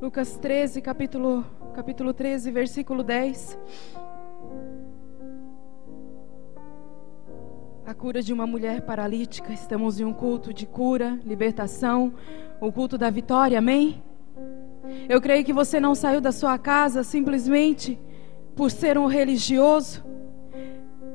Lucas 13, capítulo 13, versículo 10. A cura de uma mulher paralítica. Estamos em um culto de cura, libertação, o culto da vitória, amém? Eu creio que você não saiu da sua casa simplesmente por ser um religioso.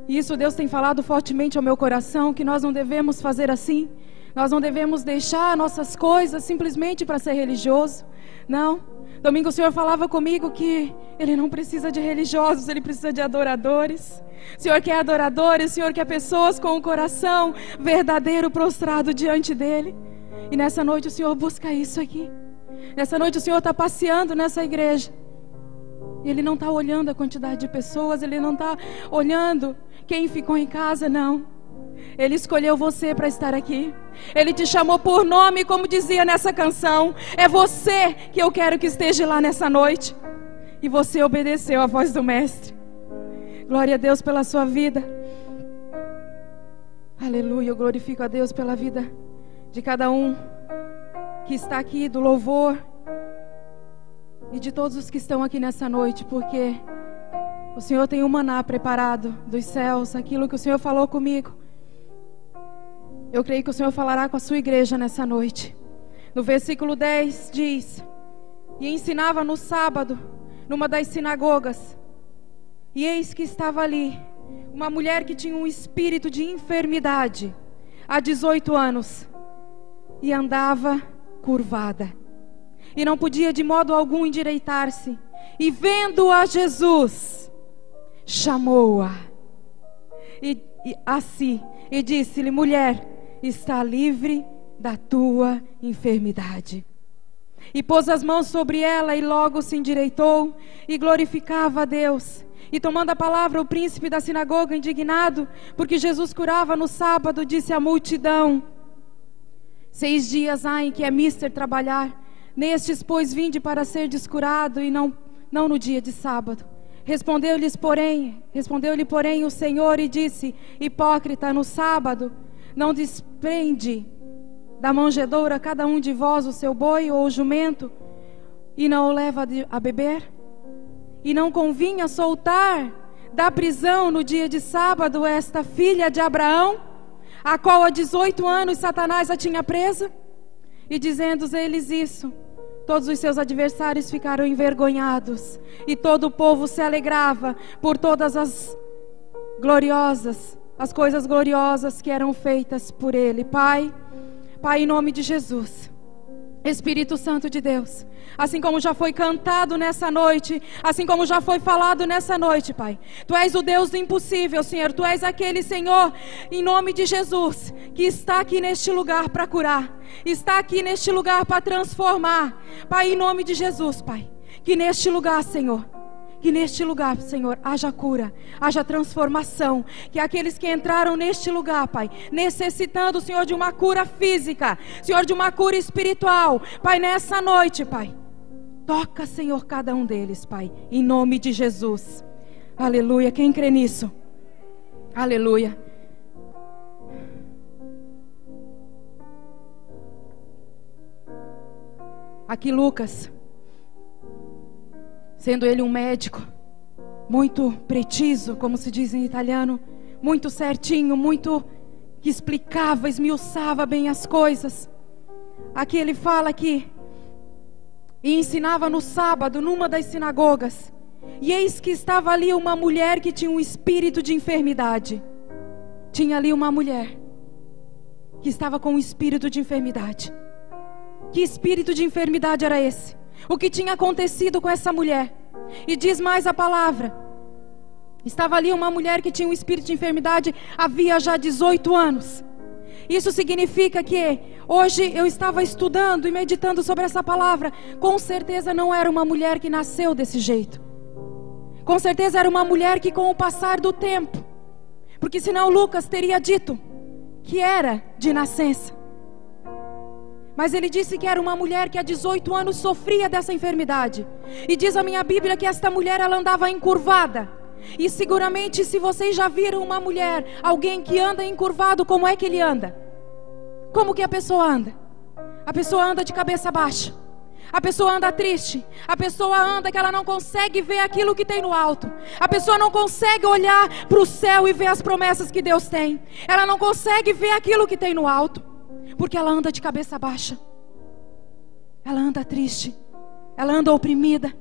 E isso Deus tem falado fortemente ao meu coração, que nós não devemos fazer assim. Nós não devemos deixar nossas coisas simplesmente para ser religioso. Não. Domingo o Senhor falava comigo que Ele não precisa de religiosos, Ele precisa de adoradores. O Senhor quer adoradores, o Senhor quer pessoas com o coração verdadeiro prostrado diante dEle. E nessa noite o Senhor busca isso aqui. Nessa noite o Senhor está passeando nessa igreja. Ele não está olhando a quantidade de pessoas, Ele não está olhando quem ficou em casa, não. Ele escolheu você para estar aqui. Ele te chamou por nome, como dizia nessa canção. É você que eu quero que esteja lá nessa noite. E você obedeceu à voz do Mestre. Glória a Deus pela sua vida. Aleluia, eu glorifico a Deus pela vida de cada um que está aqui, do louvor, e de todos os que estão aqui nessa noite, porque o Senhor tem um maná preparado dos céus, aquilo que o Senhor falou comigo. Eu creio que o Senhor falará com a sua igreja nessa noite. No versículo 10 diz: e ensinava no sábado, numa das sinagogas, e eis que estava ali uma mulher que tinha um espírito de enfermidade há 18 anos, e andava curvada, e não podia de modo algum endireitar-se. E vendo a Jesus, chamou-a a si, e disse-lhe: mulher, está livre da tua enfermidade. E pôs as mãos sobre ela, e logo se endireitou, e glorificava a Deus. E tomando a palavra, o príncipe da sinagoga, indignado, porque Jesus curava no sábado, disse à multidão: 6 dias há em que é mister trabalhar, nestes, pois, vinde para ser descurado, e não no dia de sábado. Respondeu-lhe, porém, o Senhor, e disse: hipócrita, no sábado não desprende da manjedoura cada um de vós o seu boi ou o jumento, e não o leva a beber? E não convinha soltar da prisão no dia de sábado esta filha de Abraão, a qual há 18 anos Satanás a tinha presa? E dizendo eles isso, todos os seus adversários ficaram envergonhados, e todo o povo se alegrava por todas as coisas gloriosas que eram feitas por ele. Pai, em nome de Jesus, Espírito Santo de Deus, assim como já foi cantado nessa noite, assim como já foi falado nessa noite, Pai, Tu és o Deus do impossível, Senhor. Tu és aquele, Senhor, em nome de Jesus, que está aqui neste lugar para curar, está aqui neste lugar para transformar. Pai, em nome de Jesus, Pai, que neste lugar, Senhor, haja cura, haja transformação. Que aqueles que entraram neste lugar, Pai, necessitando, Senhor, de uma cura física, Senhor, de uma cura espiritual, Pai, nessa noite, Pai, toca, Senhor, cada um deles, Pai, em nome de Jesus. Aleluia. Quem crê nisso? Aleluia. Aqui Lucas, sendo ele um médico muito preciso, como se diz em italiano, muito certinho, muito que explicava, esmiuçava bem as coisas. Aqui ele fala que e ensinava no sábado numa das sinagogas, e eis que estava ali uma mulher que tinha um espírito de enfermidade. Tinha ali uma mulher que estava com um espírito de enfermidade. Que espírito de enfermidade era esse? O que tinha acontecido com essa mulher? E diz mais a palavra: estava ali uma mulher que tinha um espírito de enfermidade havia já 18 anos. Isso significa que hoje eu estava estudando e meditando sobre essa palavra. Com certeza não era uma mulher que nasceu desse jeito. Com certeza era uma mulher que, com o passar do tempo, porque senão Lucas teria dito que era de nascença, mas ele disse que era uma mulher que há 18 anos sofria dessa enfermidade. E diz a minha Bíblia que esta mulher, ela andava encurvada. E seguramente, se vocês já viram uma mulher, alguém que anda encurvado, como é que ele anda? Como que a pessoa anda? A pessoa anda de cabeça baixa. A pessoa anda triste. A pessoa anda que ela não consegue ver aquilo que tem no alto. A pessoa não consegue olhar para o céu e ver as promessas que Deus tem. Ela não consegue ver aquilo que tem no alto, porque ela anda de cabeça baixa. Ela anda triste. Ela anda oprimida.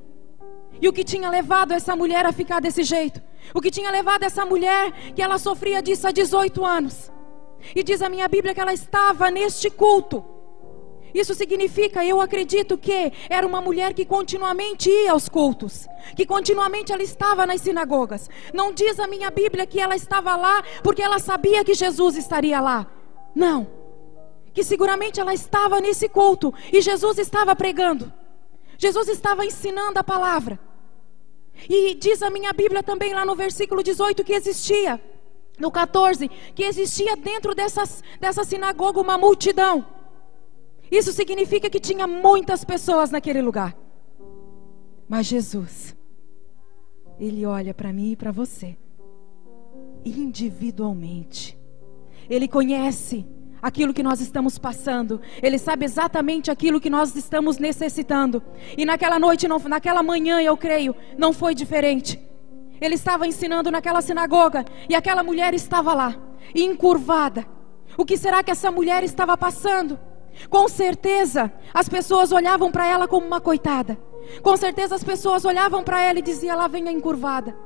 E o que tinha levado essa mulher a ficar desse jeito? O que tinha levado essa mulher, que ela sofria disso há 18 anos? E diz a minha Bíblia que ela estava neste culto. Isso significa, eu acredito que era uma mulher que continuamente ia aos cultos, que continuamente ela estava nas sinagogas. Não diz a minha Bíblia que ela estava lá porque ela sabia que Jesus estaria lá. Não. Que seguramente ela estava nesse culto e Jesus estava pregando. Jesus estava ensinando a palavra. E diz a minha Bíblia também lá no versículo 18 que existia, no 14, que existia dentro dessa sinagoga uma multidão. Isso significa que tinha muitas pessoas naquele lugar. Mas Jesus, Ele olha para mim e para você individualmente. Ele conhece aquilo que nós estamos passando. Ele sabe exatamente aquilo que nós estamos necessitando. E naquela noite, naquela manhã, eu creio, não foi diferente. Ele estava ensinando naquela sinagoga e aquela mulher estava lá, encurvada. O que será que essa mulher estava passando? Com certeza as pessoas olhavam para ela como uma coitada. Com certeza as pessoas olhavam para ela e diziam: lá vem a encurvada.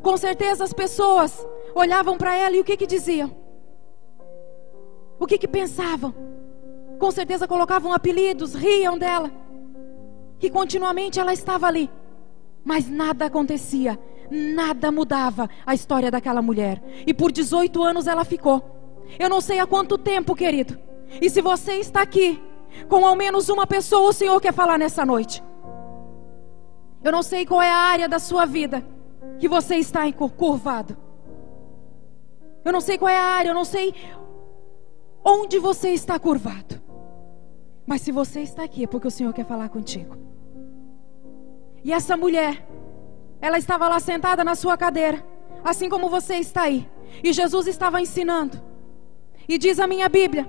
Com certeza as pessoas olhavam para ela e o que diziam? O que pensavam? Com certeza colocavam apelidos, riam dela. Que continuamente ela estava ali. Mas nada acontecia, nada mudava a história daquela mulher. E por 18 anos ela ficou. Eu não sei há quanto tempo, querido. E se você está aqui com ao menos uma pessoa, o Senhor quer falar nessa noite. Eu não sei qual é a área da sua vida que você está encurvado. Eu não sei qual é a área, eu não sei onde você está curvado. Mas se você está aqui é porque o Senhor quer falar contigo. E essa mulher, ela estava lá sentada na sua cadeira, assim como você está aí. E Jesus estava ensinando. E diz a minha Bíblia,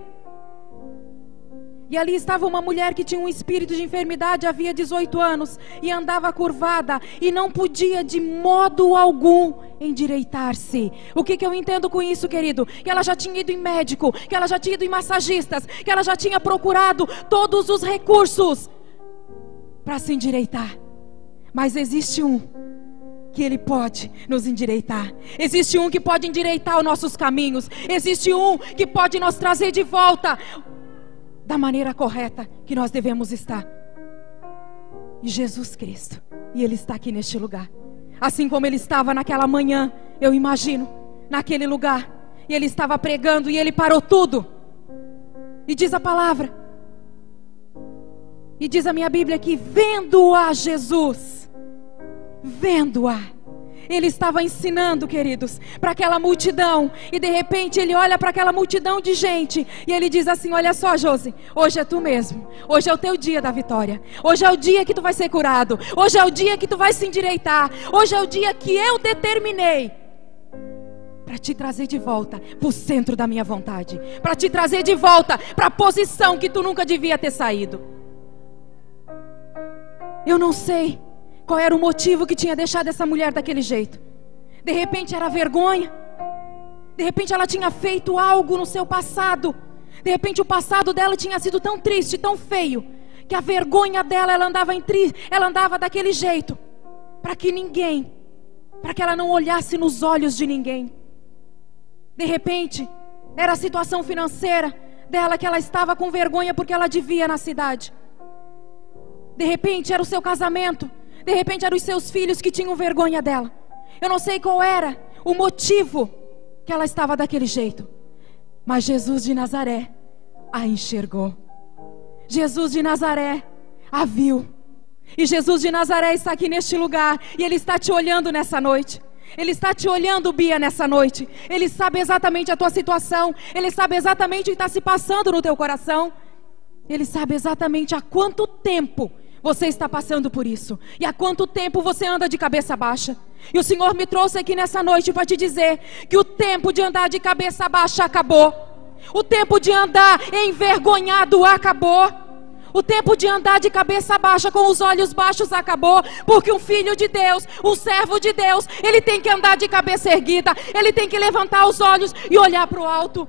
e ali estava uma mulher que tinha um espírito de enfermidade havia 18 anos e andava curvada e não podia de modo algum endireitar-se. O que eu entendo com isso, querido? Que ela já tinha ido em médico, que ela já tinha ido em massagistas, que ela já tinha procurado todos os recursos para se endireitar. Mas existe um que Ele pode nos endireitar. Existe um que pode endireitar os nossos caminhos. Existe um que pode nos trazer de volta da maneira correta que nós devemos estar. E Jesus Cristo, e Ele está aqui neste lugar. Assim como Ele estava naquela manhã, eu imagino, naquele lugar, e Ele estava pregando e Ele parou tudo. E diz a palavra, e diz a minha Bíblia que vendo-a Jesus, vendo-a, Ele estava ensinando, queridos, para aquela multidão. E de repente Ele olha para aquela multidão de gente e Ele diz assim: olha só, Josi, hoje é tu mesmo. Hoje é o teu dia da vitória. Hoje é o dia que tu vai ser curado. Hoje é o dia que tu vai se endireitar. Hoje é o dia que eu determinei para te trazer de volta para o centro da minha vontade, para te trazer de volta para a posição que tu nunca devia ter saído. Eu não sei qual era o motivo que tinha deixado essa mulher daquele jeito. De repente era vergonha. De repente ela tinha feito algo no seu passado. De repente o passado dela tinha sido tão triste, tão feio, que a vergonha dela, ela andava daquele jeito, para que ninguém, para que ela não olhasse nos olhos de ninguém. De repente era a situação financeira dela, que ela estava com vergonha porque ela devia na cidade. De repente era o seu casamento. De repente eram os seus filhos que tinham vergonha dela. Eu não sei qual era o motivo que ela estava daquele jeito, mas Jesus de Nazaré a enxergou. Jesus de Nazaré a viu. E Jesus de Nazaré está aqui neste lugar. E Ele está te olhando nessa noite. Ele está te olhando, Bia, nessa noite. Ele sabe exatamente a tua situação. Ele sabe exatamente o que está se passando no teu coração. Ele sabe exatamente há quanto tempo você está passando por isso. E há quanto tempo você anda de cabeça baixa? E o Senhor me trouxe aqui nessa noite para te dizer que o tempo de andar de cabeça baixa acabou. O tempo de andar envergonhado acabou. O tempo de andar de cabeça baixa, com os olhos baixos, acabou. Porque um filho de Deus, um servo de Deus, ele tem que andar de cabeça erguida. Ele tem que levantar os olhos e olhar para o alto.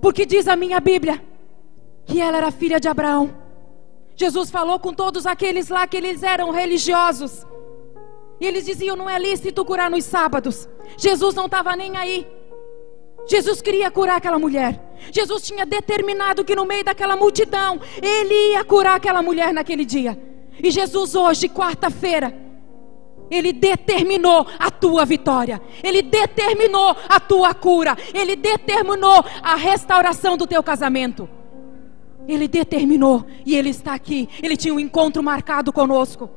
Porque diz a minha Bíblia que ela era filha de Abraão. Jesus falou com todos aqueles lá que eles eram religiosos. E eles diziam: não é lícito curar nos sábados. Jesus não estava nem aí. Jesus queria curar aquela mulher. Jesus tinha determinado que no meio daquela multidão Ele ia curar aquela mulher naquele dia. E Jesus hoje, quarta-feira, Ele determinou a tua vitória. Ele determinou a tua cura. Ele determinou a restauração do teu casamento. Ele determinou, e Ele está aqui. Ele tinha um encontro marcado conosco.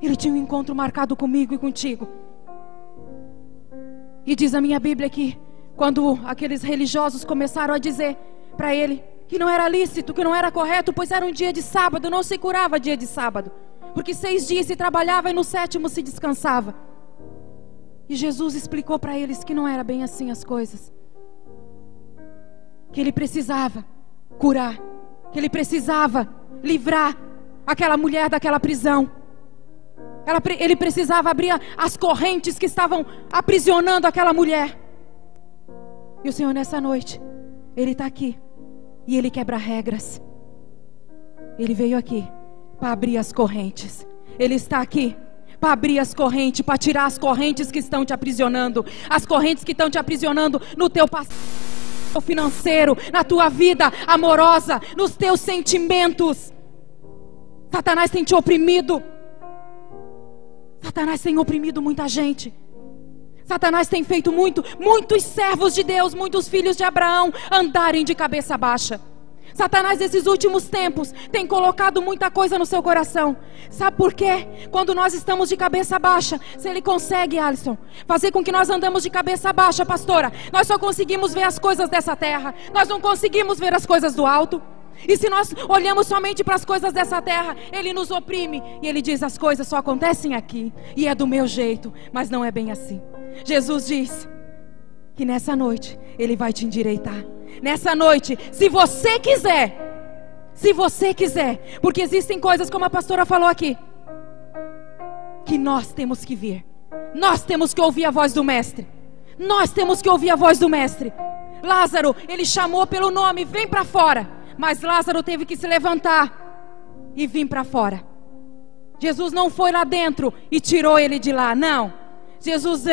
Ele tinha um encontro marcado comigo e contigo. E diz a minha Bíblia que quando aqueles religiosos começaram a dizer para Ele que não era lícito, que não era correto, pois era um dia de sábado, não se curava dia de sábado, porque 6 dias se trabalhava e no 7º se descansava. E Jesus explicou para eles que não era bem assim as coisas, que Ele precisava curar, que Ele precisava livrar aquela mulher daquela prisão. Ele precisava abrir as correntes que estavam aprisionando aquela mulher. E o Senhor nessa noite, Ele está aqui e Ele quebra regras. Ele veio aqui para abrir as correntes. Ele está aqui para abrir as correntes, para tirar as correntes que estão te aprisionando, as correntes que estão te aprisionando no teu passado financeiro, na tua vida amorosa, nos teus sentimentos. Satanás tem te oprimido. Satanás tem oprimido muita gente. Satanás tem feito muitos servos de Deus, muitos filhos de Abraão andarem de cabeça baixa. Satanás nesses últimos tempos tem colocado muita coisa no seu coração. Sabe por quê? Quando nós estamos de cabeça baixa, se ele consegue, Alisson, fazer com que nós andamos de cabeça baixa, pastora, nós só conseguimos ver as coisas dessa terra. Nós não conseguimos ver as coisas do alto. E se nós olhamos somente para as coisas dessa terra, ele nos oprime. E ele diz: as coisas só acontecem aqui, e é do meu jeito. Mas não é bem assim. Jesus diz que nessa noite Ele vai te endireitar. Nessa noite, se você quiser, porque existem coisas, como a pastora falou aqui, que nós temos que ver. Nós temos que ouvir a voz do Mestre. Nós temos que ouvir a voz do Mestre. Lázaro, Ele chamou pelo nome: vem para fora. Mas Lázaro teve que se levantar e vir para fora. Jesus não foi lá dentro e tirou ele de lá, não. Jesus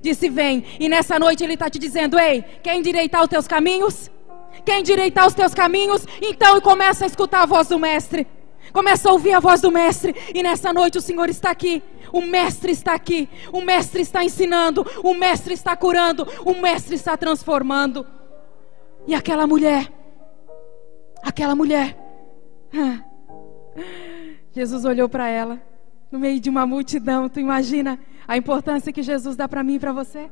disse: vem. E nessa noite Ele está te dizendo: ei, quer endireitar os teus caminhos? Quer endireitar os teus caminhos? Então começa a escutar a voz do Mestre. Começa a ouvir a voz do Mestre. E nessa noite o Senhor está aqui. O Mestre está aqui. O Mestre está ensinando. O Mestre está curando. O Mestre está transformando. E aquela mulher, Jesus olhou para ela no meio de uma multidão. Tu imagina a importância que Jesus dá para mim e para você?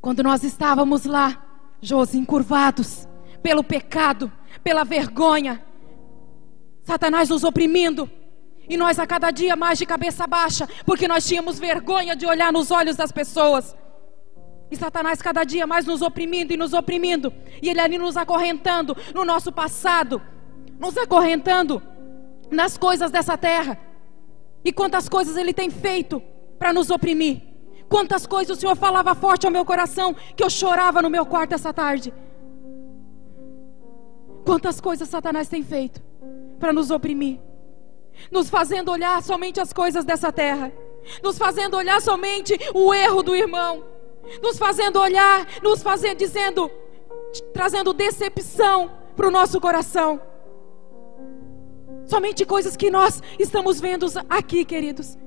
Quando nós estávamos lá, Josi, encurvados pelo pecado, pela vergonha, Satanás nos oprimindo, e nós a cada dia mais de cabeça baixa, porque nós tínhamos vergonha de olhar nos olhos das pessoas. E Satanás cada dia mais nos oprimindo e nos oprimindo, e ele ali nos acorrentando no nosso passado, nos acorrentando nas coisas dessa terra. E quantas coisas ele tem feito para nos oprimir. Quantas coisas o Senhor falava forte ao meu coração, que eu chorava no meu quarto essa tarde. Quantas coisas Satanás tem feito para nos oprimir, nos fazendo olhar somente as coisas dessa terra, nos fazendo olhar somente o erro do irmão, nos fazendo olhar, trazendo decepção para o nosso coração. Somente coisas que nós estamos vendo aqui, queridos.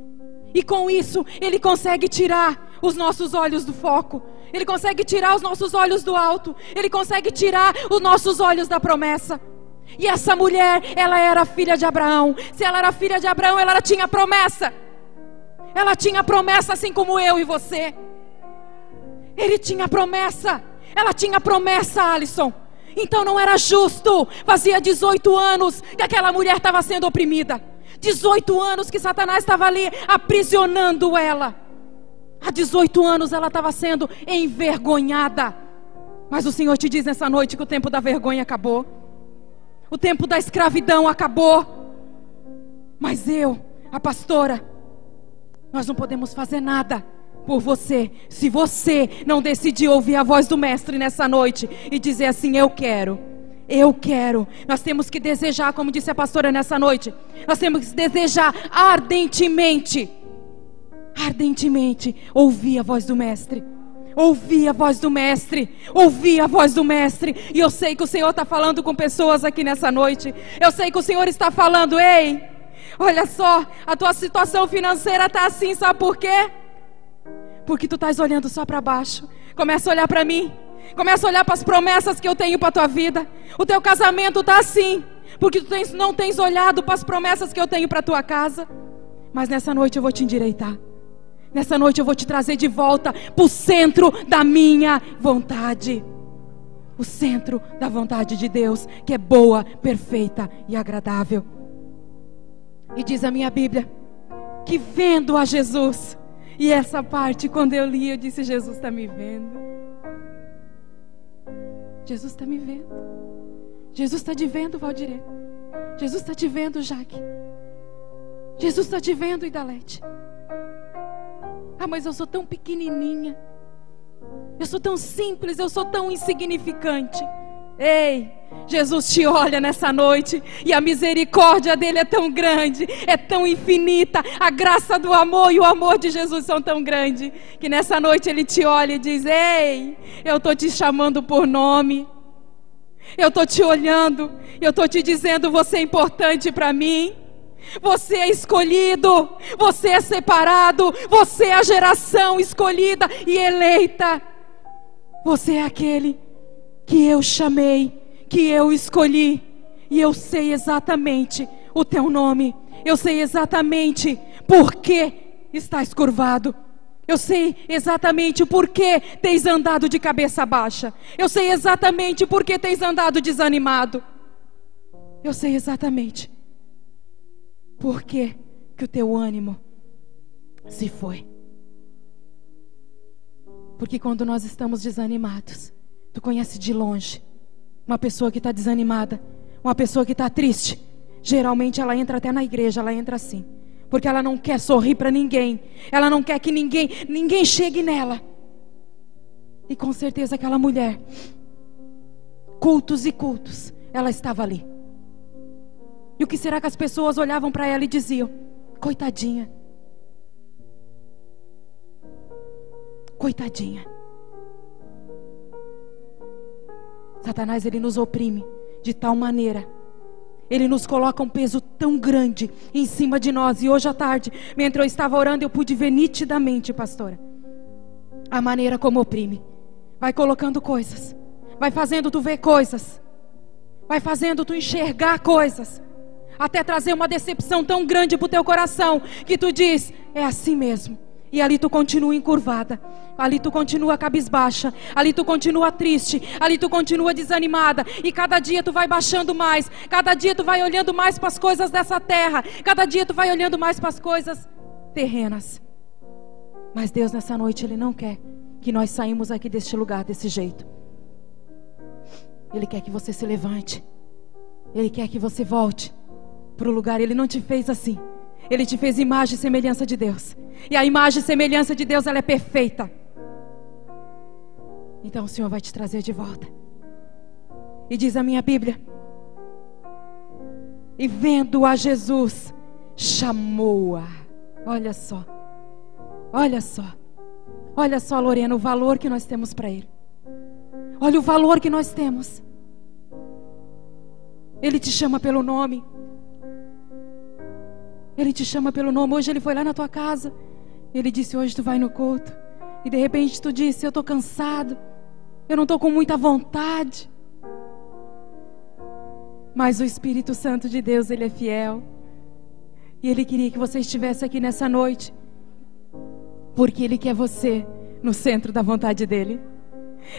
E com isso, Ele consegue tirar os nossos olhos do foco. Ele consegue tirar os nossos olhos do alto. Ele consegue tirar os nossos olhos da promessa. E essa mulher, ela era filha de Abraão. Se ela era filha de Abraão, ela tinha promessa. Ela tinha promessa assim como eu e você. Ele tinha promessa. Ela tinha promessa, Alisson. Então não era justo. Fazia 18 anos que aquela mulher estava sendo oprimida. 18 anos que Satanás estava ali aprisionando ela. Há 18 anos ela estava sendo envergonhada. Mas o Senhor te diz nessa noite que o tempo da vergonha acabou. O tempo da escravidão acabou. Mas eu, a pastora, nós não podemos fazer nada por você, se você não decidir ouvir a voz do Mestre nessa noite e dizer assim: eu quero. Nós temos que desejar, como disse a pastora nessa noite, nós temos que desejar ardentemente ouvir a voz do Mestre. Ouvir a voz do Mestre. E eu sei que o Senhor está falando com pessoas aqui nessa noite. Eu sei que o Senhor está falando: ei, olha só, a tua situação financeira está assim, sabe por quê? Porque tu estás olhando só para baixo. Começa a olhar para mim. Começa a olhar para as promessas que eu tenho para a tua vida. O teu casamento está assim, porque tu não tens olhado para as promessas que eu tenho para a tua casa. Mas nessa noite eu vou te endireitar. Nessa noite eu vou te trazer de volta para o centro da minha vontade. O centro da vontade de Deus, que é boa, perfeita e agradável. E diz a minha Bíblia que vendo a Jesus, e essa parte quando eu li eu disse: Jesus está me vendo. Jesus está me vendo. Jesus está te vendo, Valdirê. Jesus está te vendo, Jaque. Jesus está te vendo, Idalete. Ah, mas eu sou tão pequenininha. Eu sou tão simples, eu sou tão insignificante. Ei, Jesus te olha nessa noite e a misericórdia dele é tão grande, é tão infinita. A graça do amor e o amor de Jesus são tão grandes que nessa noite ele te olha e diz: ei, eu estou te chamando por nome. Eu estou te olhando, eu estou te dizendo: você é importante para mim. Você é escolhido, você é separado, você é a geração escolhida e eleita. Você é aquele que eu chamei, que eu escolhi. E eu sei exatamente o teu nome. Eu sei exatamente por que estás curvado. Eu sei exatamente por que tens andado de cabeça baixa. Eu sei exatamente por que tens andado desanimado. Eu sei exatamente por que o teu ânimo se foi. Porque quando nós estamos desanimados, tu conhece de longe uma pessoa que está desanimada, uma pessoa que está triste. Geralmente ela entra até na igreja, ela entra assim, porque ela não quer sorrir para ninguém. Ela não quer que ninguém chegue nela. E com certeza aquela mulher, cultos e cultos, ela estava ali. E o que será que as pessoas olhavam para ela e diziam: coitadinha, coitadinha. Satanás, ele nos oprime de tal maneira, ele nos coloca um peso tão grande em cima de nós. E hoje à tarde, mentre eu estava orando, eu pude ver nitidamente, pastora, a maneira como oprime. Vai colocando coisas, vai fazendo tu ver coisas, vai fazendo tu enxergar coisas, até trazer uma decepção tão grande para o teu coração, que tu diz: é assim mesmo. E ali tu continua encurvada, ali tu continua cabisbaixa, ali tu continua triste, ali tu continua desanimada. E cada dia tu vai baixando mais, cada dia tu vai olhando mais para as coisas dessa terra, cada dia tu vai olhando mais para as coisas terrenas. Mas Deus nessa noite, Ele não quer que nós saímos aqui deste lugar desse jeito. Ele quer que você se levante, Ele quer que você volte para o lugar. Ele não te fez assim, Ele te fez imagem e semelhança de Deus. E a imagem e semelhança de Deus, ela é perfeita. Então o Senhor vai te trazer de volta. E diz a minha Bíblia: e vendo a Jesus, chamou-a. Olha só, olha só, olha só, Lorena, o valor que nós temos para Ele. Olha o valor que nós temos. Ele te chama pelo nome. Ele te chama pelo nome. Hoje Ele foi lá na tua casa, Ele disse: hoje tu vai no culto. E de repente tu disse: eu estou cansado, eu não estou com muita vontade. Mas o Espírito Santo de Deus, Ele é fiel. E Ele queria que você estivesse aqui nessa noite, porque Ele quer você no centro da vontade dEle.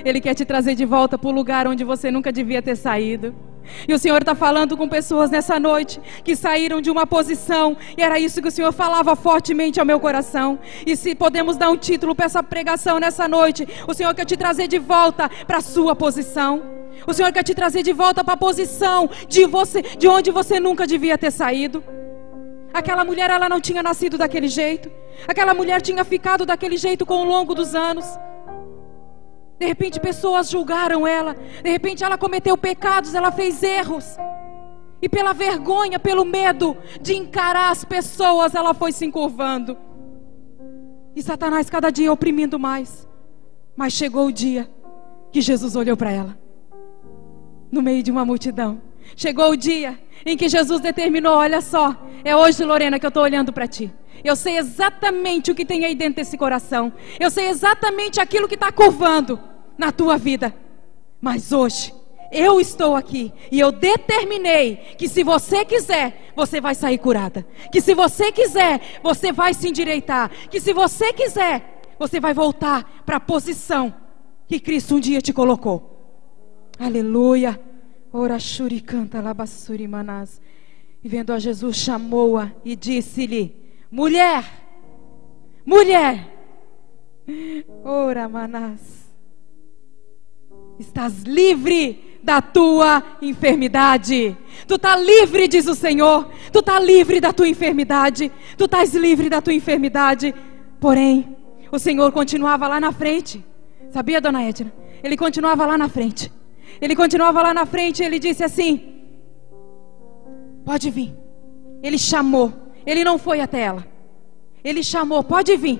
Ele quer te trazer de volta para o lugar onde você nunca devia ter saído. E o Senhor está falando com pessoas nessa noite que saíram de uma posição, e era isso que o Senhor falava fortemente ao meu coração. E se podemos dar um título para essa pregação nessa noite, o Senhor quer te trazer de volta para a sua posição. O Senhor quer te trazer de volta para a posição de onde você nunca devia ter saído. Aquela mulher, ela não tinha nascido daquele jeito. Aquela mulher tinha ficado daquele jeito com o longo dos anos. De repente pessoas julgaram ela. De repente ela cometeu pecados, ela fez erros. E pela vergonha, pelo medo de encarar as pessoas, ela foi se encurvando. E Satanás cada dia oprimindo mais. Mas chegou o dia que Jesus olhou para ela, no meio de uma multidão. Chegou o dia em que Jesus determinou: olha só, é hoje, Lorena, que eu estou olhando para ti. Eu sei exatamente o que tem aí dentro desse coração. Eu sei exatamente aquilo que está curvando na tua vida. Mas hoje, eu estou aqui e eu determinei que se você quiser, você vai sair curada. Que se você quiser, você vai se endireitar. Que se você quiser, você vai voltar para a posição que Cristo um dia te colocou. Aleluia. Ora shuri canta labassuri manás. E vendo a Jesus, chamou-a e disse-lhe: mulher, mulher, ora manás, estás livre da tua enfermidade. Tu está livre, diz o Senhor. Tu está livre da tua enfermidade. Tu estás livre da tua enfermidade. Porém, o Senhor continuava lá na frente. Sabia, dona Edna? Ele continuava lá na frente. Ele continuava lá na frente e ele disse assim: pode vir. Ele chamou. Ele não foi até ela. Ele chamou: pode vir.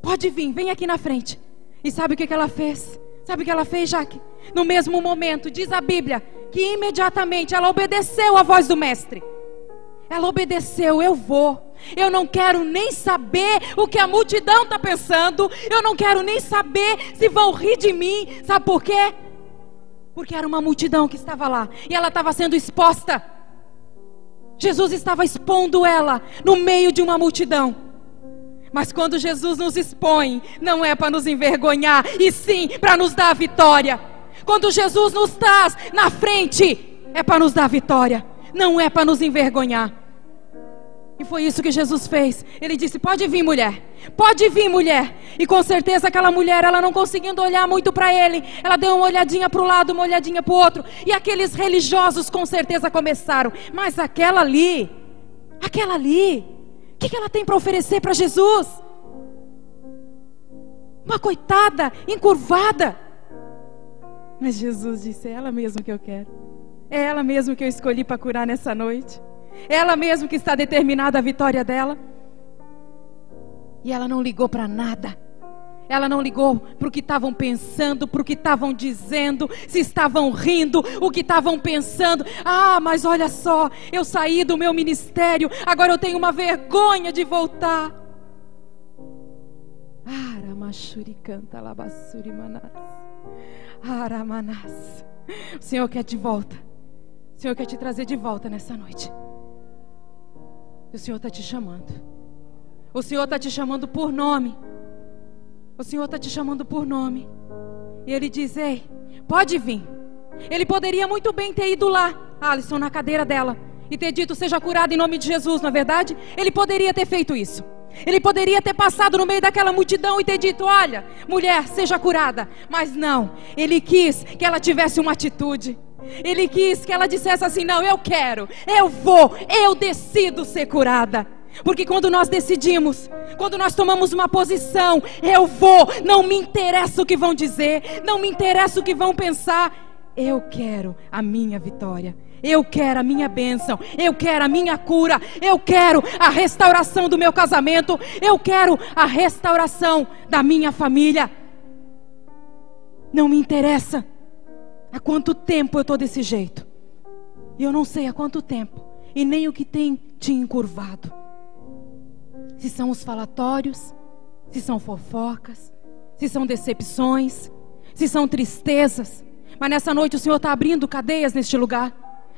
Pode vir, vem aqui na frente. E sabe o que ela fez? Sabe o que ela fez, Jaque? No mesmo momento, diz a Bíblia, que imediatamente ela obedeceu à voz do mestre. Ela obedeceu: eu vou. Eu não quero nem saber o que a multidão está pensando. Eu não quero nem saber se vão rir de mim. Sabe por quê? Porque era uma multidão que estava lá e ela estava sendo exposta. Jesus estava expondo ela no meio de uma multidão. Mas quando Jesus nos expõe, não é para nos envergonhar, e sim para nos dar a vitória. Quando Jesus nos traz na frente, é para nos dar a vitória, não é para nos envergonhar. E foi isso que Jesus fez. Ele disse: pode vir, mulher. Pode vir, mulher. E com certeza aquela mulher, ela não conseguindo olhar muito para ele, ela deu uma olhadinha para o lado, uma olhadinha para o outro. E aqueles religiosos com certeza começaram: mas aquela ali, o que ela tem para oferecer para Jesus? Uma coitada, encurvada. Mas Jesus disse: é ela mesmo que eu quero. É ela mesmo que eu escolhi para curar nessa noite. É ela mesmo que está determinada a vitória dela. E ela não ligou para nada. Ela não ligou para o que estavam pensando, para o que estavam dizendo, se estavam rindo, o que estavam pensando. Ah, mas olha só, eu saí do meu ministério, agora eu tenho uma vergonha de voltar. Aramachuri canta labassuri manás. Aramanás. O Senhor quer de volta. O Senhor quer te trazer de volta nessa noite. O Senhor está te chamando. O Senhor está te chamando por nome. O Senhor está te chamando por nome. E Ele diz: ei, pode vir. Ele poderia muito bem ter ido lá, Alisson, na cadeira dela, e ter dito: seja curada em nome de Jesus, não é verdade? Ele poderia ter feito isso. Ele poderia ter passado no meio daquela multidão e ter dito: olha, mulher, seja curada. Mas não, Ele quis que ela tivesse uma atitude. Ele quis que ela dissesse assim: não, eu quero, eu vou, eu decido ser curada. Porque quando nós decidimos, quando nós tomamos uma posição, eu vou, não me interessa o que vão dizer, não me interessa o que vão pensar, eu quero a minha vitória, eu quero a minha bênção, eu quero a minha cura, eu quero a restauração do meu casamento, eu quero a restauração da minha família. Não me interessa há quanto tempo eu estou desse jeito, e eu não sei há quanto tempo, e nem o que tem te encurvado. Se são os falatórios, se são fofocas, se são decepções, se são tristezas. Mas nessa noite o Senhor está abrindo cadeias neste lugar.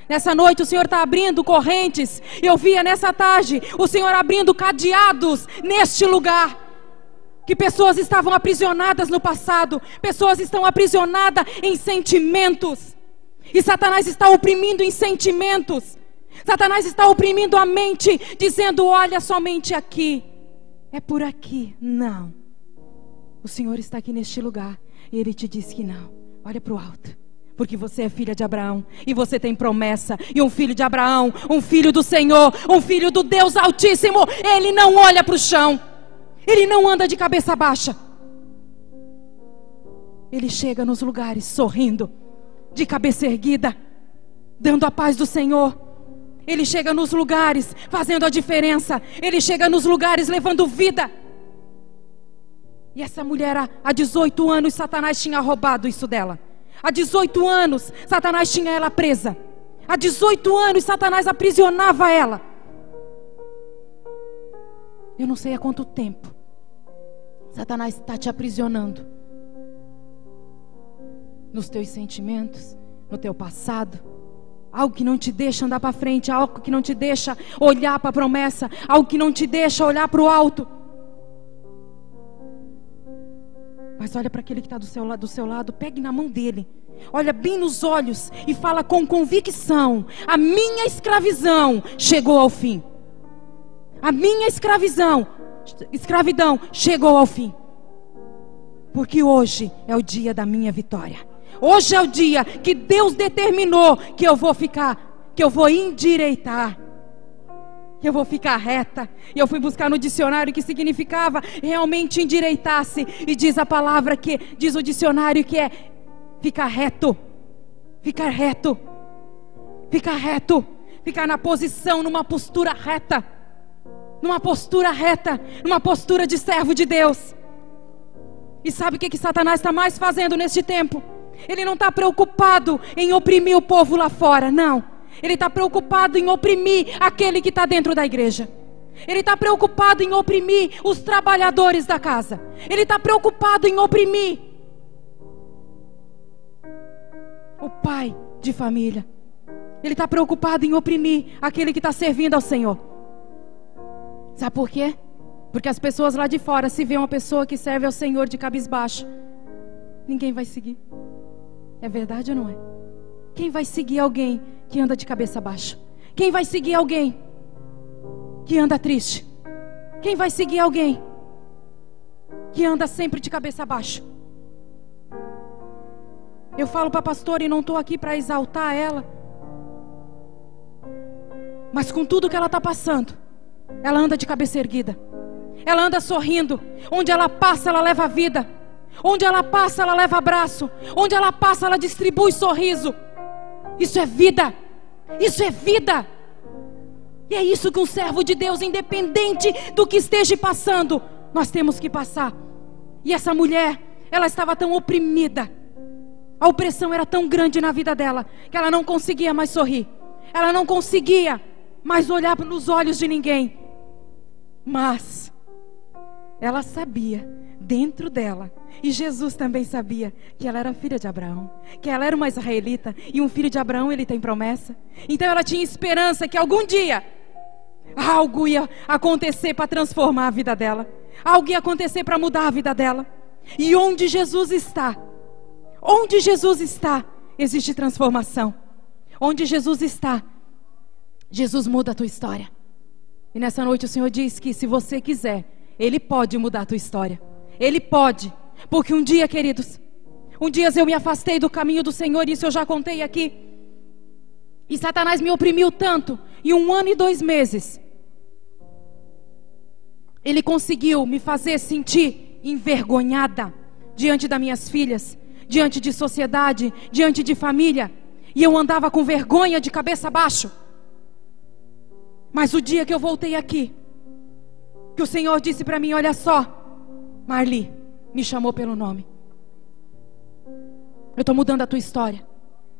Nessa noite o Senhor está abrindo correntes. Eu via nessa tarde o Senhor abrindo cadeados neste lugar. que pessoas estavam aprisionadas no passado, pessoas estão aprisionadas em sentimentos, e Satanás está oprimindo em sentimentos. Satanás está oprimindo a mente, dizendo: olha somente aqui, é por aqui. Não, o Senhor está aqui neste lugar, e Ele te diz que não. Olha para o alto, porque você é filha de Abraão, e você tem promessa, e um filho de Abraão, um filho do Senhor, um filho do Deus Altíssimo, ele não olha para o chão, ele não anda de cabeça baixa, ele chega nos lugares sorrindo, de cabeça erguida, dando a paz do Senhor. Ele chega nos lugares fazendo a diferença, ele chega nos lugares levando vida. E essa mulher, há 18 anos, Satanás tinha roubado isso dela. Há 18 anos, Satanás tinha ela presa. Há 18 anos, Satanás aprisionava ela. Eu não sei há quanto tempo Satanás está te aprisionando. Nos teus sentimentos, no teu passado. Algo que não te deixa andar para frente, algo que não te deixa olhar para a promessa, algo que não te deixa olhar para o alto. Mas olha para aquele que está do seu lado, pegue na mão dele, olha bem nos olhos e fala com convicção: a minha escravidão chegou ao fim. A minha escravidão chegou ao fim. Porque hoje é o dia da minha vitória. Hoje é o dia que Deus determinou que eu vou ficar, que eu vou endireitar, que eu vou ficar reta. E eu fui buscar no dicionário que significava realmente endireitar-se. E diz a palavra que, diz o dicionário, que é ficar reto. Ficar reto. Ficar reto. Ficar na posição, numa postura reta. Numa postura reta. Numa postura de servo de Deus. E sabe o que Satanás está mais fazendo neste tempo? Ele não está preocupado em oprimir o povo lá fora, não. Ele está preocupado em oprimir aquele que está dentro da igreja. Ele está preocupado em oprimir os trabalhadores da casa. Ele está preocupado em oprimir o pai de família. Ele está preocupado em oprimir aquele que está servindo ao Senhor. Sabe por quê? Porque as pessoas lá de fora, se vê uma pessoa que serve ao Senhor de cabisbaixo, ninguém vai seguir. É verdade ou não é? Quem vai seguir alguém que anda de cabeça baixa? Quem vai seguir alguém que anda triste? Quem vai seguir alguém que anda sempre de cabeça baixa? Eu falo para a pastora e não estou aqui para exaltar ela, mas com tudo que ela está passando, ela anda de cabeça erguida. Ela anda sorrindo. Onde ela passa, ela leva vida. Onde ela passa, ela leva abraço. Onde ela passa, ela distribui sorriso. Isso é vida. Isso é vida. E é isso que um servo de Deus, independente do que esteja passando, nós temos que passar. E essa mulher, ela estava tão oprimida. A opressão era tão grande na vida dela, que ela não conseguia mais sorrir. Ela não conseguia mais olhar nos olhos de ninguém. Mas ela sabia, dentro dela, e Jesus também sabia, que ela era filha de Abraão, que ela era uma israelita, e um filho de Abraão, ele tem promessa. Então ela tinha esperança que algum dia algo ia acontecer para transformar a vida dela, algo ia acontecer para mudar a vida dela. E onde Jesus está, existe transformação. Onde Jesus está, Jesus muda a tua história. E nessa noite o Senhor diz que se você quiser, Ele pode mudar a tua história. Ele pode. Porque um dia, queridos, eu me afastei do caminho do Senhor, isso eu já contei aqui. E Satanás me oprimiu tanto. E 1 ano e 2 meses, ele conseguiu me fazer sentir envergonhada diante das minhas filhas, diante de sociedade, diante de família. E eu andava com vergonha de cabeça abaixo. Mas o dia que eu voltei aqui, que o Senhor disse para mim: olha só, Marli, me chamou pelo nome. Eu estou mudando a tua história.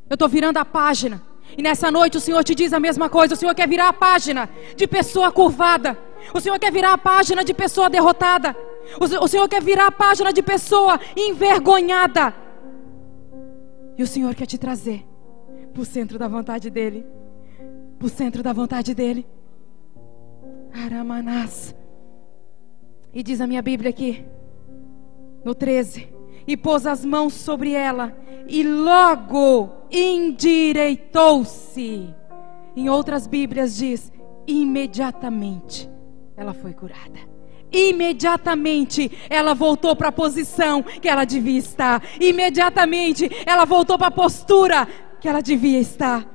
Eu estou virando a página. E nessa noite o Senhor te diz a mesma coisa. O Senhor quer virar a página de pessoa curvada. O Senhor quer virar a página de pessoa derrotada. O Senhor quer virar a página de pessoa envergonhada. E o Senhor quer te trazer para o centro da vontade dEle. Para o centro da vontade dEle. Aramanás. E diz a minha Bíblia aqui, No 13, e pôs as mãos sobre ela, e logo endireitou-se. Em outras Bíblias diz, imediatamente ela foi curada. Imediatamente ela voltou para a posição que ela devia estar. Imediatamente ela voltou para a postura que ela devia estar.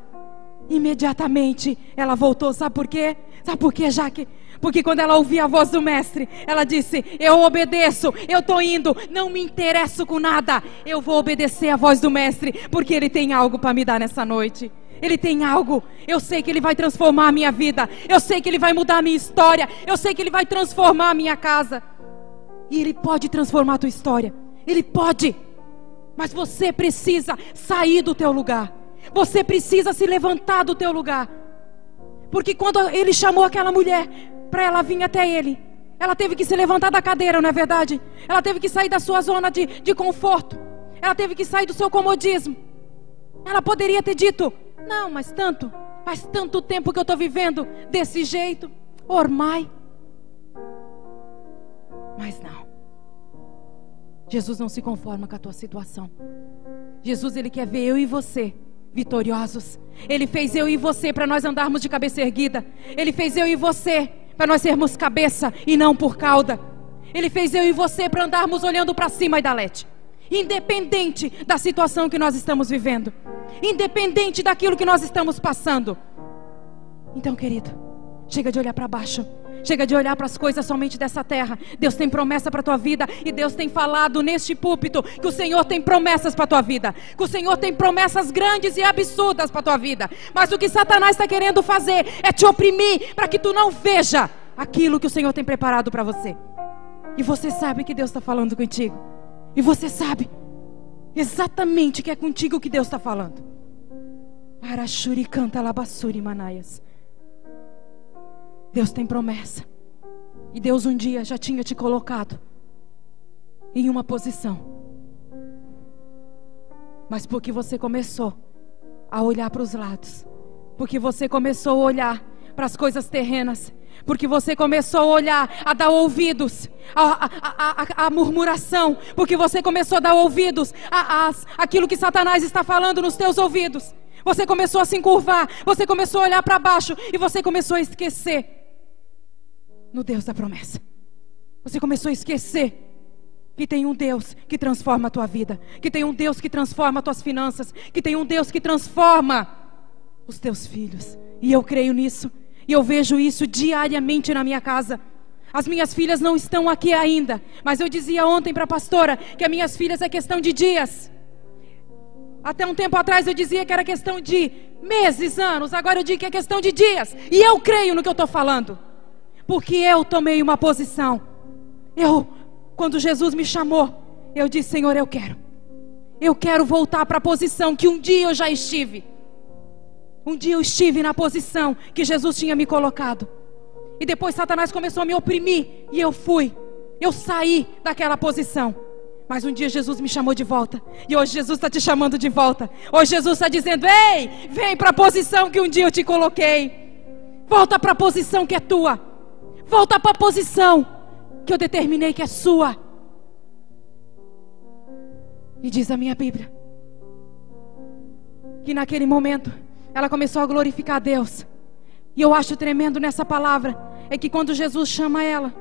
Imediatamente ela voltou. Sabe por quê? Sabe por quê, Jaque? Porque quando ela ouvia a voz do mestre, ela disse, eu obedeço, eu estou indo, não me interesso com nada, eu vou obedecer a voz do mestre, porque ele tem algo para me dar nessa noite. Ele tem algo, eu sei que ele vai transformar a minha vida, eu sei que ele vai mudar a minha história, eu sei que ele vai transformar a minha casa. E ele pode transformar a tua história, ele pode. Mas você precisa sair do teu lugar, você precisa se levantar do teu lugar. Porque quando ele chamou aquela mulher para ela vir até ele, ela teve que se levantar da cadeira, não é verdade? Ela teve que sair da sua zona de conforto, ela teve que sair do seu comodismo. Ela poderia ter dito, não, mas faz tanto tempo que eu estou vivendo desse jeito, ormai. Mas não, Jesus não se conforma com a tua situação. Jesus, ele quer ver eu e você vitoriosos. Ele fez eu e você para nós andarmos de cabeça erguida. Ele fez eu e você para nós sermos cabeça e não por cauda. Ele fez eu e você para andarmos olhando para cima, Idalete, independente da situação que nós estamos vivendo, independente daquilo que nós estamos passando. Então, querido, chega de olhar para baixo, chega de olhar para as coisas somente dessa terra. Deus tem promessa para a tua vida, e Deus tem falado neste púlpito que o Senhor tem promessas para a tua vida, que o Senhor tem promessas grandes e absurdas para a tua vida. Mas o que Satanás está querendo fazer é te oprimir, para que tu não veja aquilo que o Senhor tem preparado para você. E você sabe que Deus está falando contigo, e você sabe exatamente que é contigo que Deus está falando. Arashuri canta labassuri manaias. Deus tem promessa, e Deus um dia já tinha te colocado em uma posição, mas porque você começou a olhar para os lados, porque você começou a olhar para as coisas terrenas, porque você começou a olhar, a dar ouvidos à murmuração, porque você começou a dar ouvidos àquilo que Satanás está falando nos teus ouvidos, você começou a se encurvar, você começou a olhar para baixo, e você começou a esquecer no Deus da promessa. Você começou a esquecer que tem um Deus que transforma a tua vida, que tem um Deus que transforma as tuas finanças, que tem um Deus que transforma os teus filhos. E eu creio nisso, e eu vejo isso diariamente na minha casa. As minhas filhas não estão aqui ainda, mas eu dizia ontem para a pastora que as minhas filhas é questão de dias. Até um tempo atrás eu dizia que era questão de meses, anos. Agora eu digo que é questão de dias. E eu creio no que eu estou falando, porque eu tomei uma posição. Quando Jesus me chamou, eu disse, Senhor, eu quero voltar para a posição que um dia eu já estive. Um dia eu estive na posição que Jesus tinha me colocado, e depois Satanás começou a me oprimir, e eu saí daquela posição. Mas um dia Jesus me chamou de volta, e hoje Jesus está te chamando de volta. Hoje Jesus está dizendo, ei, vem para a posição que um dia eu te coloquei. Volta para a posição que é tua, volta para a posição que eu determinei que é sua. E diz a minha Bíblia que naquele momento ela começou a glorificar a Deus. E eu acho tremendo nessa palavra é que quando Jesus chama ela,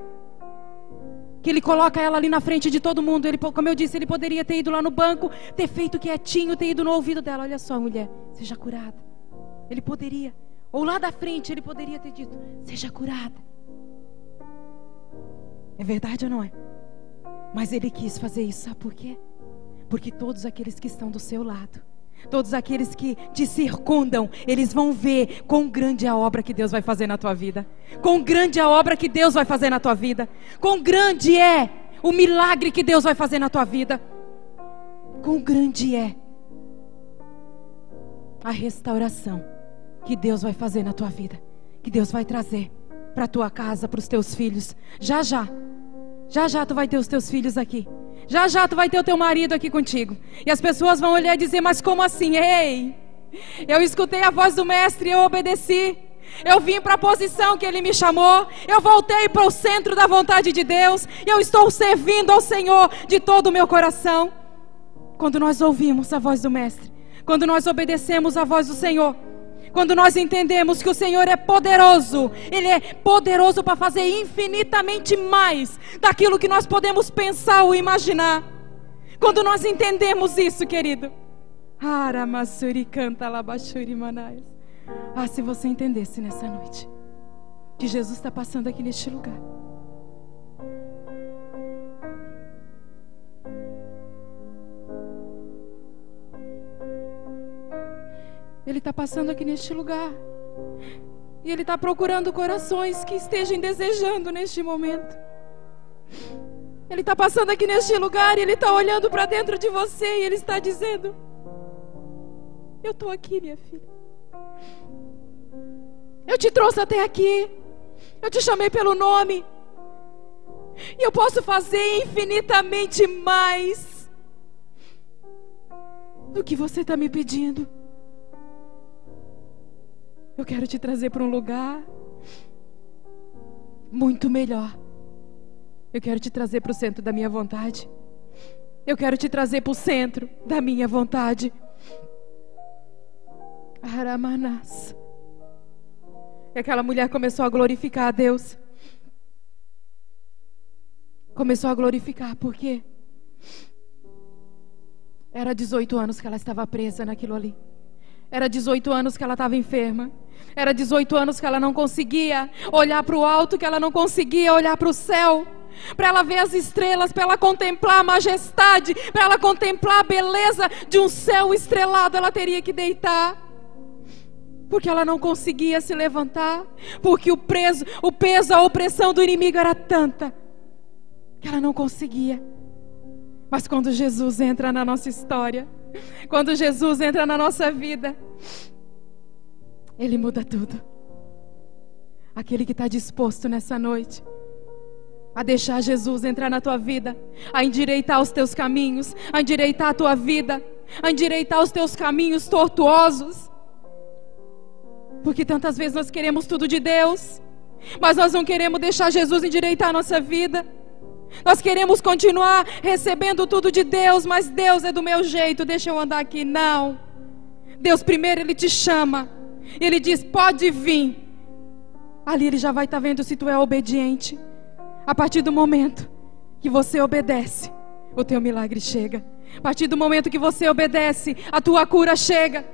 que ele coloca ela ali na frente de todo mundo, ele, como eu disse, ele poderia ter ido lá no banco, ter feito quietinho, ter ido no ouvido dela, olha só, mulher, seja curada. Ele poderia, ou lá da frente ele poderia ter dito, seja curada. É verdade ou não é? Mas ele quis fazer isso, sabe por quê? Porque todos aqueles que estão do seu lado, todos aqueles que te circundam, eles vão ver quão grande é a obra que Deus vai fazer na tua vida, quão grande é a obra que Deus vai fazer na tua vida, quão grande é o milagre que Deus vai fazer na tua vida, quão grande é a restauração que Deus vai fazer na tua vida, que Deus vai trazer para a tua casa, para os teus filhos. Já já tu vai ter os teus filhos aqui, já já tu vai ter o teu marido aqui contigo, e as pessoas vão olhar e dizer, mas como assim? Ei, eu escutei a voz do mestre e eu obedeci, Eu vim para a posição que Ele me chamou. Eu voltei para o centro da vontade de Deus. Eu estou servindo ao Senhor de todo o meu coração. Quando nós ouvimos a voz do Mestre, quando nós obedecemos a voz do Senhor, quando nós entendemos que o Senhor é poderoso, Ele é poderoso para fazer infinitamente mais daquilo que nós podemos pensar ou imaginar. Quando nós entendemos isso, querido, se você entendesse nessa noite que Jesus está passando aqui neste lugar, Ele está passando aqui neste lugar, e Ele está procurando corações que estejam desejando neste momento. Ele está passando aqui neste lugar, e Ele está olhando para dentro de você, e Ele está dizendo: eu estou aqui, minha filha. Eu te trouxe até aqui. Eu te chamei pelo nome. E eu posso fazer infinitamente mais do que você está me pedindo. Eu quero te trazer para um lugar muito melhor. Eu quero te trazer para o centro da minha vontade. Eu quero te trazer para o centro da minha vontade. Aramanas. E aquela mulher começou a glorificar a Deus. Começou a glorificar, porque era 18 anos que ela estava presa naquilo ali. Era 18 anos que ela estava enferma. Era 18 anos que ela não conseguia olhar para o alto, que ela não conseguia olhar para o céu, para ela ver as estrelas, para ela contemplar a majestade, para ela contemplar a beleza de um céu estrelado. Ela teria que deitar, porque ela não conseguia se levantar, porque o peso, a opressão do inimigo era tanta que ela não conseguia. Mas quando Jesus entra na nossa história, quando Jesus entra na nossa vida, Ele muda tudo. Aquele que está disposto nessa noite a deixar Jesus entrar na tua vida, a endireitar os teus caminhos, a endireitar a tua vida, a endireitar os teus caminhos tortuosos. Porque tantas vezes nós queremos tudo de Deus, mas nós não queremos deixar Jesus endireitar a nossa vida. Nós queremos continuar recebendo tudo de Deus, mas Deus é do meu jeito, deixa eu andar aqui. Não. Deus primeiro Ele te chama, Ele diz: pode vir. Ali Ele já vai estar vendo se tu é obediente. A partir do momento que você obedece, o teu milagre chega. A partir do momento que você obedece, a tua cura chega.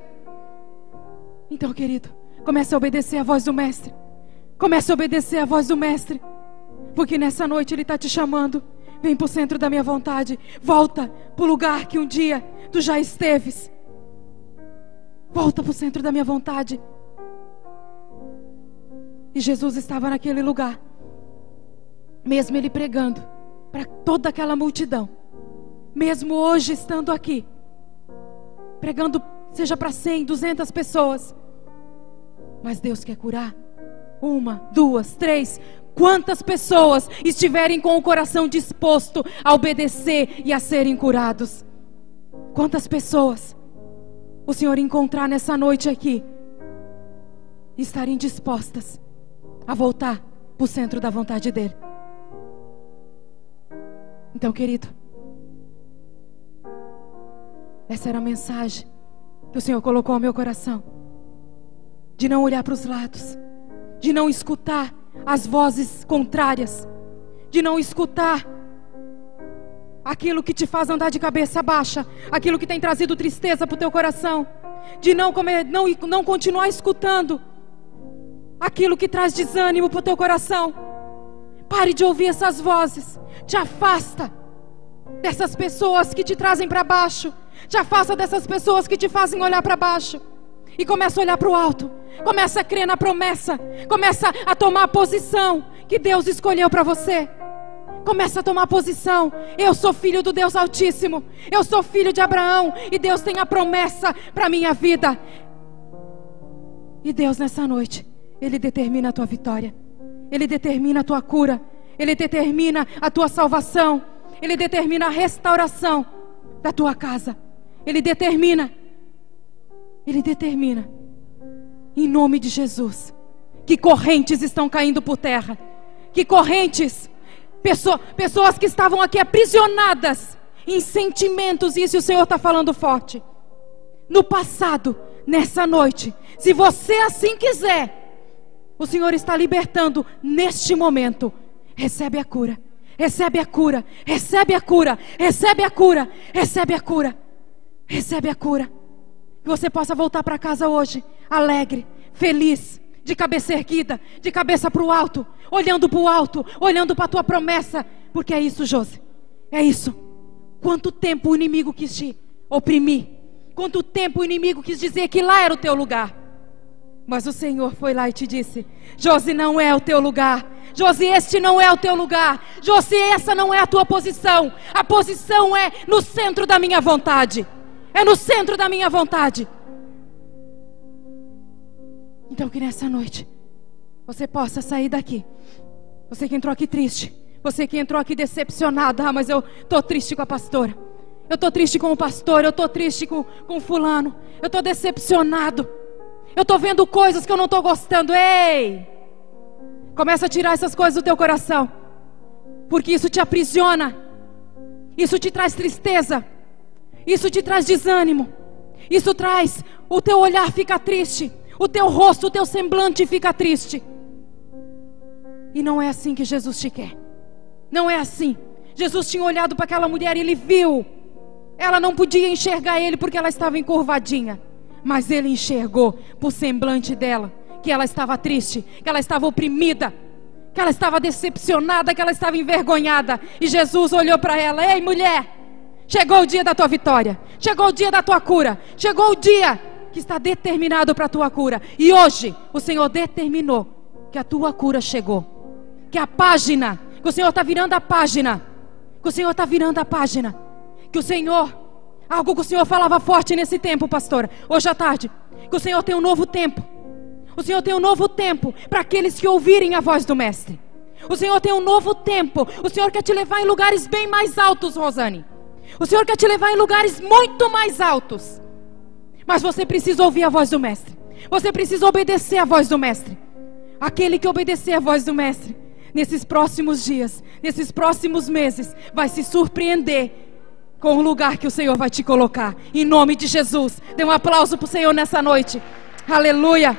Então, querido, comece a obedecer a voz do Mestre. Comece a obedecer a voz do Mestre, porque nessa noite Ele está te chamando. Vem para o centro da minha vontade. Volta para o lugar que um dia tu já esteves. Volta para o centro da minha vontade. E Jesus estava naquele lugar, mesmo Ele pregando para toda aquela multidão, mesmo hoje estando aqui, pregando seja para 100, 200 pessoas. Mas Deus quer curar 1, 2, 3, quantas pessoas estiverem com o coração disposto a obedecer e a serem curados. Quantas pessoas o Senhor encontrar nessa noite aqui e estarem dispostas a voltar para o centro da vontade dEle. Então, querido, essa era a mensagem que o Senhor colocou ao meu coração, de não olhar para os lados, de não escutar as vozes contrárias, de não escutar aquilo que te faz andar de cabeça baixa, aquilo que tem trazido tristeza para o teu coração, de não continuar escutando aquilo que traz desânimo para o teu coração. Pare de ouvir essas vozes. Te afasta dessas pessoas que te trazem para baixo. Te afasta dessas pessoas que te fazem olhar para baixo. E começa a olhar para o alto. Começa a crer na promessa. Começa a tomar a posição que Deus escolheu para você. Começa a tomar posição. Eu sou filho do Deus Altíssimo. Eu sou filho de Abraão. E Deus tem a promessa para a minha vida. E Deus, nessa noite, Ele determina a tua vitória. Ele determina a tua cura. Ele determina a tua salvação. Ele determina a restauração da tua casa. Ele determina. Em nome de Jesus, que correntes estão caindo por terra, que correntes, pessoas que estavam aqui aprisionadas em sentimentos, isso o Senhor está falando forte, no passado, nessa noite, se você assim quiser, o Senhor está libertando neste momento. Recebe a cura, recebe a cura, recebe a cura, recebe a cura, recebe a cura, recebe a cura. Que você possa voltar para casa hoje, alegre, feliz, de cabeça erguida, de cabeça para o alto, olhando para o alto, olhando para a tua promessa, porque é isso, Josi, é isso. Quanto tempo o inimigo quis te oprimir, quanto tempo o inimigo quis dizer que lá era o teu lugar, mas o Senhor foi lá e te disse: Josi, não é o teu lugar, Josi, este não é o teu lugar, Josi, essa não é a tua posição, a posição é no centro da minha vontade, é no centro da minha vontade. Então que nessa noite você possa sair daqui, você que entrou aqui triste, você que entrou aqui decepcionado: mas eu estou triste com a pastora, eu estou triste com o pastor, eu estou triste com fulano, eu estou decepcionado, eu estou vendo coisas que eu não estou gostando. Ei, começa a tirar essas coisas do teu coração, porque isso te aprisiona, isso te traz tristeza, isso te traz desânimo, isso traz, o teu olhar fica triste, o teu rosto, o teu semblante fica triste. E não é assim que Jesus te quer, não é assim. Jesus tinha olhado para aquela mulher e ele viu, ela não podia enxergar ele porque ela estava encurvadinha, mas ele enxergou por semblante dela que ela estava triste, que ela estava oprimida, que ela estava decepcionada, que ela estava envergonhada. E Jesus olhou para ela: ei, mulher, chegou o dia da tua vitória, chegou o dia da tua cura, chegou o dia que está determinado para a tua cura. E hoje o Senhor determinou que a tua cura chegou, que a página, que o Senhor está virando a página, que o Senhor está virando a página, que o Senhor, algo que o Senhor falava forte nesse tempo, pastora, hoje à tarde, que o Senhor tem um novo tempo, o Senhor tem um novo tempo para aqueles que ouvirem a voz do Mestre. O Senhor tem um novo tempo, o Senhor quer te levar em lugares bem mais altos, Rosane, o Senhor quer te levar em lugares muito mais altos, mas você precisa ouvir a voz do Mestre, você precisa obedecer a voz do Mestre. Aquele que obedecer a voz do Mestre, nesses próximos dias, nesses próximos meses, vai se surpreender com o lugar que o Senhor vai te colocar, em nome de Jesus. Dê um aplauso para o Senhor nessa noite, aleluia.